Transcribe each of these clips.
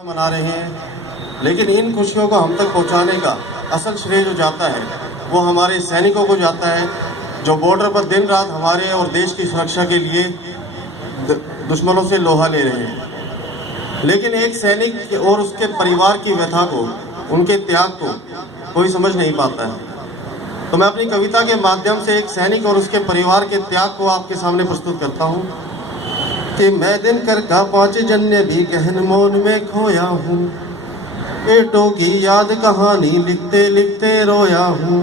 मना रहे हैं, लेकिन इन खुशियों को हम तक पहुंचाने का असल श्रेय जो जाता है वो हमारे सैनिकों को जाता है, जो बॉर्डर पर दिन रात हमारे और देश की सुरक्षा के लिए दुश्मनों से लोहा ले रहे हैं। लेकिन एक सैनिक और उसके परिवार की व्यथा को, उनके त्याग को कोई समझ नहीं पाता है। तो मैं अपनी कविता के माध्यम से एक सैनिक और उसके परिवार के त्याग को आपके सामने प्रस्तुत करता हूँ कि मैं दिन कर का 5 जन्य भी गहन मौन में खोया हूँ, बेटों की याद कहानी लिखते लिखते रोया हूँ,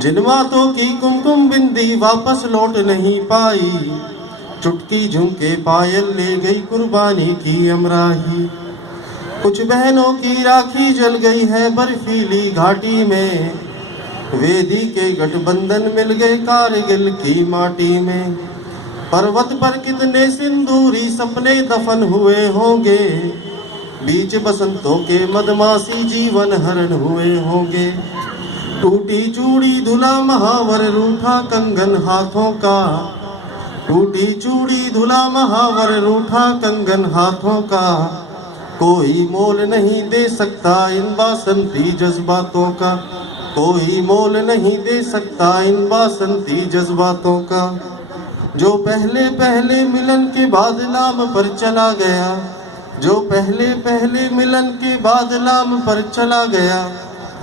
जिन मातों की कुमकुम बिंदी वापस लौट नहीं पाई, चुटकी झुमके पायल ले गई कुर्बानी की अमराही, कुछ बहनों की राखी जल गई है बर्फीली घाटी में, वेदी के गठबंधन मिल गए कारगिल की माटी में, पर्वत पर कितने सिंदूरी सपने दफन हुए होंगे, बीच बसंतों के मदमासी जीवन हरण हुए होंगे, टूटी चूड़ी धुला महावर रूठा कंगन हाथों का, टूटी चूड़ी धुला महावर रूठा कंगन हाथों का, कोई मोल नहीं दे सकता इन बासंती जज्बातों का, कोई मोल नहीं दे सकता इन बासंती जज्बातों का, जो पहले पहले मिलन के बाद नाम पर चला गया, जो पहले पहले मिलन के बाद नाम पर चला गया,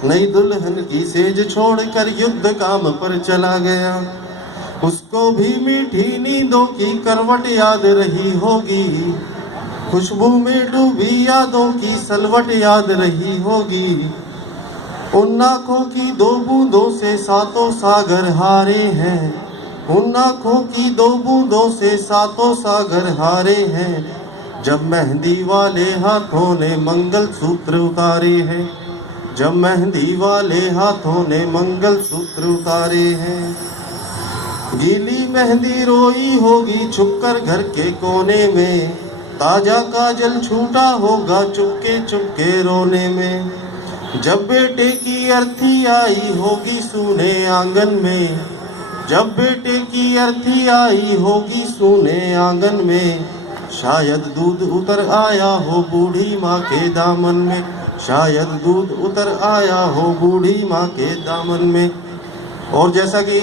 नई दुल्हन की सेज छोड़कर युद्ध काम पर चला गया, उसको भी मीठी नींदों की करवट याद रही होगी, खुशबू में डूबी यादों की सलवट याद रही होगी, उन आँखों की 2 बूंदों से सातों सागर हारे हैं, उन आँखों की 2 बूंदों से सातों सागर हारे हैं, जब मेहंदी वाले हाथों ने मंगल सूत्र उतारे हैं, जब मेहंदी वाले हाथों ने मंगल सूत्र उतारे हैं, गीली मेहंदी रोई होगी छुपकर घर के कोने में, ताजा काजल छूटा होगा चुपके चुपके रोने में, जब बेटे की अर्थी आई होगी सूने आंगन में, जब बेटे की अर्थी आई होगी सूने आंगन में, शायद दूध उतर आया हो बूढ़ी माँ के दामन में, शायद दूध उतर आया हो बूढ़ी माँ के दामन में। और जैसा कि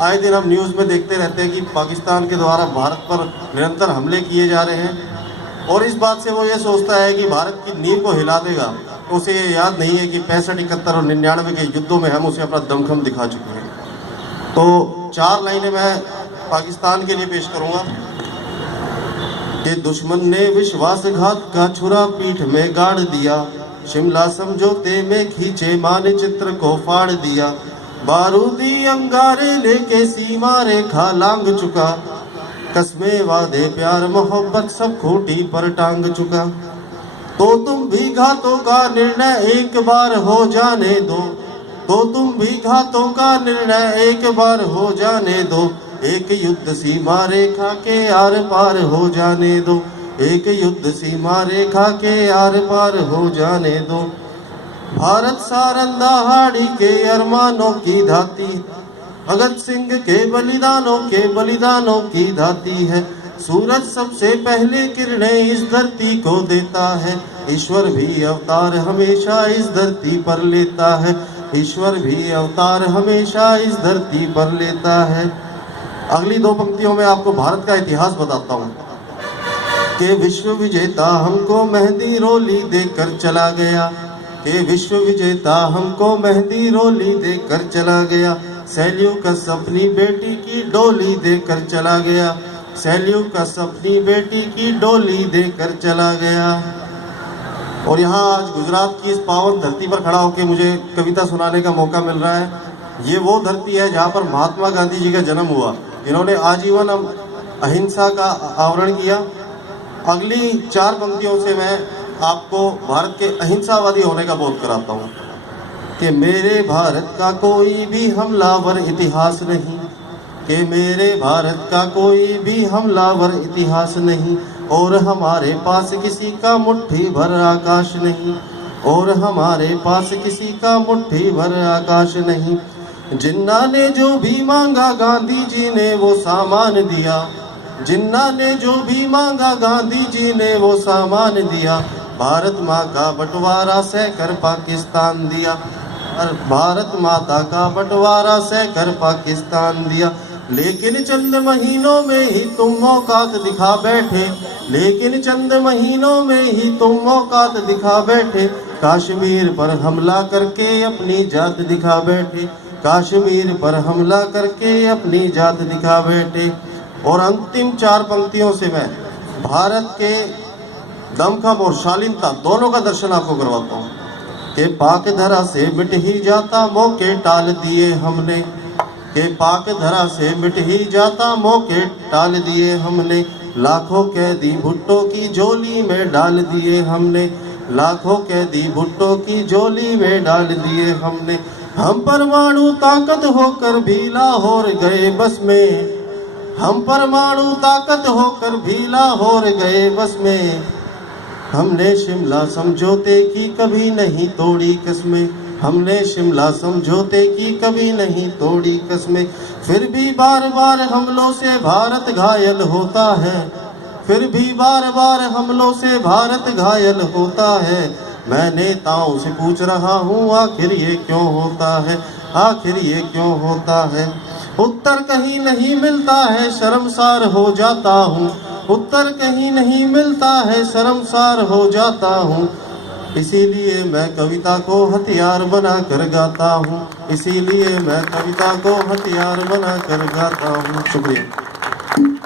आए दिन हम न्यूज़ में देखते रहते हैं कि पाकिस्तान के द्वारा भारत पर निरंतर हमले किए जा रहे हैं, और इस बात से वो ये सोचता है कि भारत की नींव को हिला देगा, तो उसे ये याद नहीं है कि 65, 71 और 99 के युद्धों में हम उसे अपना दमखम दिखा चुके हैं। तो 4 लाइनें मैं पाकिस्तान के लिए पेश करूंगा कि दुश्मन ने विश्वासघात का छुरा पीठ में गाड़ दिया, शिमला समझौते में खींचे मानचित्र को फाड़ दिया, बारूदी अंगारे लेके सीमा रेखा लांग चुका, कस्में वादे प्यार मोहब्बत सब खूंटी पर टांग चुका, तो तुम भी घातों का निर्णय एक बार हो जाने दो, तो तुम भी घातों का निर्णय एक बार हो जाने दो, एक युद्ध सीमा रेखा के आर पार हो जाने दो, एक युद्ध सीमा रेखा के आर पार हो जाने दो, भारत सारंदा हाड़ी के अरमानों की धाती, भगत सिंह के बलिदानों की धाती है, सूरज सबसे पहले किरणें इस धरती को देता है, ईश्वर भी अवतार हमेशा इस धरती पर लेता है, ईश्वर भी अवतार हमेशा इस धरती पर लेता है। अगली 2 पंक्तियों में आपको भारत का इतिहास बताता हूँ कि विश्व विजेता हमको मेहंदी रोली देकर चला गया, कि विश्व विजेता हमको मेहंदी रोली देकर चला गया, सेल्यूकस अपनी बेटी की डोली देकर चला गया, सेल्यूकस अपनी बेटी की डोली देकर चला गया। और यहाँ आज गुजरात की इस पावन धरती पर खड़ा होकर मुझे कविता सुनाने का मौका मिल रहा है। ये वो धरती है जहाँ पर महात्मा गांधी जी का जन्म हुआ, इन्होंने आजीवन अहिंसा का आवरण किया। अगली 4 पंक्तियों से मैं आपको भारत के अहिंसावादी होने का बोध कराता हूँ कि मेरे भारत का कोई भी हमलावर इतिहास नहीं, कि मेरे भारत का कोई भी हमलावर इतिहास नहीं, और हमारे पास किसी का मुट्ठी भर आकाश नहीं, और हमारे पास किसी का मुट्ठी भर आकाश नहीं, जिन्ना ने जो भी मांगा गांधी जी ने वो सामान दिया, जिन्ना ने जो भी मांगा गांधी जी ने वो सामान दिया, भारत माँ का बंटवारा सहकर पाकिस्तान दिया, भारत माता का बंटवारा सहकर पाकिस्तान दिया। लेकिन चंद महीनों में ही तुम औकात दिखा बैठे, लेकिन चंद महीनों में ही तुम औकात दिखा बैठे। कश्मीर पर हमला करके अपनी जात दिखा बैठे, कश्मीर पर हमला करके अपनी जात दिखा बैठे। और अंतिम 4 पंक्तियों से मैं भारत के दमखम और शालीनता दोनों का दर्शन आपको करवाता हूँ कि पाक धरा से मिट ही जाता मौके टाल दिए हमने, के पाक धरा से मिट ही जाता मौके टाल दिए हमने। लाखों कैदी भुट्टो की झोली में डाल दिए हमने, लाखों कैदी भुट्टो की झोली में डाल दिए हमने। हम परमाणु ताकत होकर भी लाहौर गए बस में, हम परमाणु ताकत होकर भी लाहौर गए बस में। हमने शिमला समझौते की कभी नहीं तोड़ी कस्में, हमने शिमला समझौते की कभी नहीं तोड़ी कस्में। फिर भी बार बार हमलों से भारत घायल होता है, फिर भी बार बार हमलों से भारत घायल होता है। मैं नेताओं से पूछ रहा हूँ आखिर ये क्यों होता है, आखिर ये क्यों होता है। उत्तर कहीं नहीं मिलता है शर्मसार हो जाता हूँ, उत्तर कहीं नहीं मिलता है शर्मसार हो जाता हूँ। इसीलिए मैं कविता को हथियार बना कर गाता हूँ, इसीलिए मैं कविता को हथियार बना कर गाता हूँ। शुक्रिया।